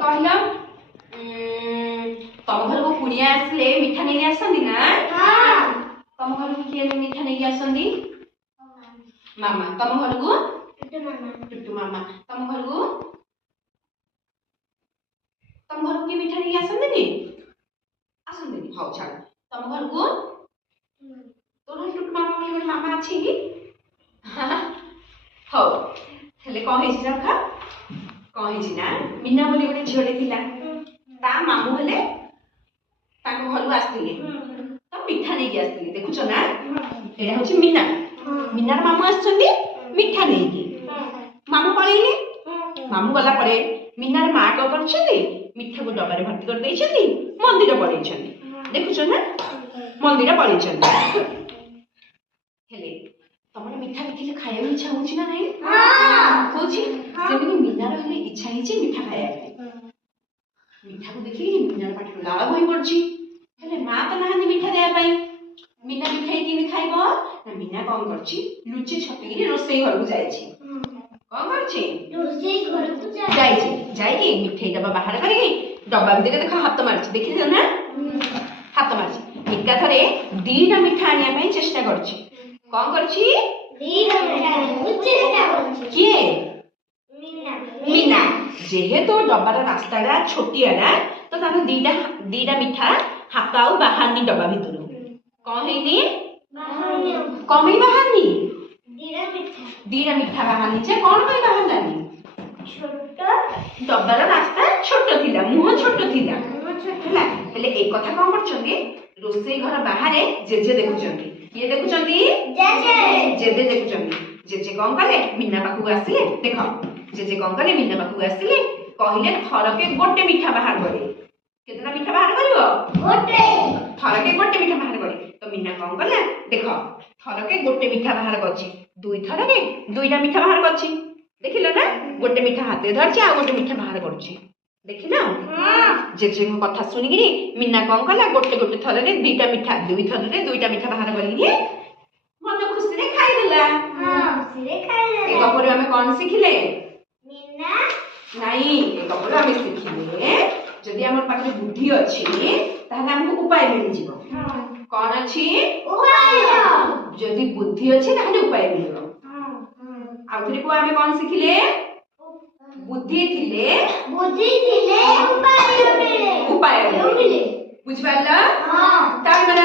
कहल तुम घर को कुड़िया आसले मिठा नहीं आसती ना? तुम घर को किए मिठा नहीं आसती? मामा। तुम घर को टुटू मामा। तुम घर को किए मिठा नहीं आसती नी? आसती नी? हाउ छाड़। तुम घर को तोर टुटू मामा बोली गोटे मामा अच्छी कि? हाउ हेले कौन है रखा कौन है ना मीना बोली गोटे झीटे थिला ता मामू हेले ताको घर को आसतिले तो मिठा नहीं कि आसतिले देखुछ ना एडा होची मीना मीनार मामू आछंती मिठा नहीं कि मामू पळेइले मामू गला पड़े मीनार मां को करछंती मिठा को डबारे भर्ती कर देइछंती मंदिर पळेइछंती देखुछ ना मंदिर पळेइछंती हेले तमने मिठा देखिले खाया इच्छा होची ना नहीं? हां होची सेमिनि मीनार हेले इच्छा हिची मिठा खाया मिठा को देखिले मीनार पाटी लाल होई पड़ची हेले मां त नहानी मिठा देया पई मीना मिठाई किनि खाइबो ना मीना कोन करची लुची छपी रोसई घर को जाईची कोन करची रोसई घर को जाईची मिठाई डब्बा बाहर करी डब्बा भीतर देखो हाथ मारची देखिले ना हाथ मारची एका थरे दीटा मिठा आनिया पई चेष्टा करची कौन करची दीटा मिठा चेष्टा करची किए मीना जेहेतु डब्बार रास्ताटा छोटिया ना तो तार दीटा मिठा हाथ आउ बाहरनी डब्बा भितर कौन हैनी कौन ही बाहरनी दीटा मिठा बाहरनी जे कौन पई बाहरलानी छोट डब्बार रास्ता छोट थिला मुह छोट थिला होला हेले ए कथा कौन करछंदी रोसई घर बाहर जेजे देखुचंदी ये देखुचंदी जेजे देखुचंदी जेजे कौन कले मीना पाखु आसिले देख जेजे कौन कले मीना पाखु आसिले कहले थरके गोटे मिठा बाहर करे केतना मिठा बाहर करिवो गोटे थरके गोटे मिठा बाहर करे तो मीना कौन कले देख थरके गोटे मिठा बाहर करछि दुई थरके दुईटा मिठा बाहर करछि देखिलो ना गोटे मिठा हाथे धरछि आ गोटे मिठा बाहर करछि देखिलो जेजे को कथा सुनि गिरी मीना कौन कला गोटे गोटे थरके दुईटा मिठा दुई थरके दुईटा मिठा बाहर करिनी मन खुशी रे खाइ देला खुशी रे खाइ देला ए गपरे हमें कौन सिखिले मीना नहीं ए गपरे हमें सिखिले जदि हमर पाखे बुद्धि अछि ताहले हमको उपाय मिल जिवो कौन अछि उपाय जदि बुद्धि अछि ताहले उपाय मिलिबो आउथरे को हमें कौन सिखिले बुद्धि थिले उपाय मिले बुझ पारला हां ताई बना